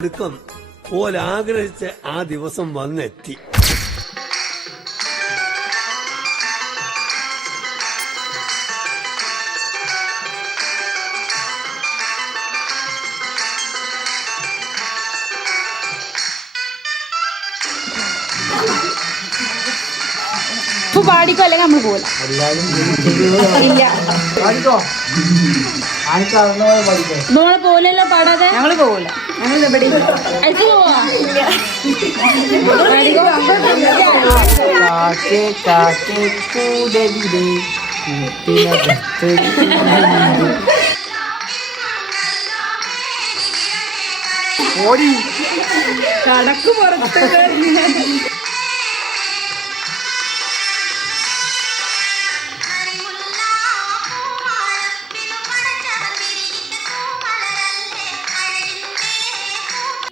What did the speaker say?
ഒടുക്കം ഓലാഗ്രഹിച്ച് ആ ദിവസം വന്നെത്തി. പാടിക്കോ അല്ലെങ്കിൽ നമ്മൾ പോകില്ല. ഇല്ല നമ്മള് പോലല്ലോ പാടാതെ. ഞങ്ങള് പോകില്ല. ഞങ്ങൾ കടക്ക് പുറത്ത്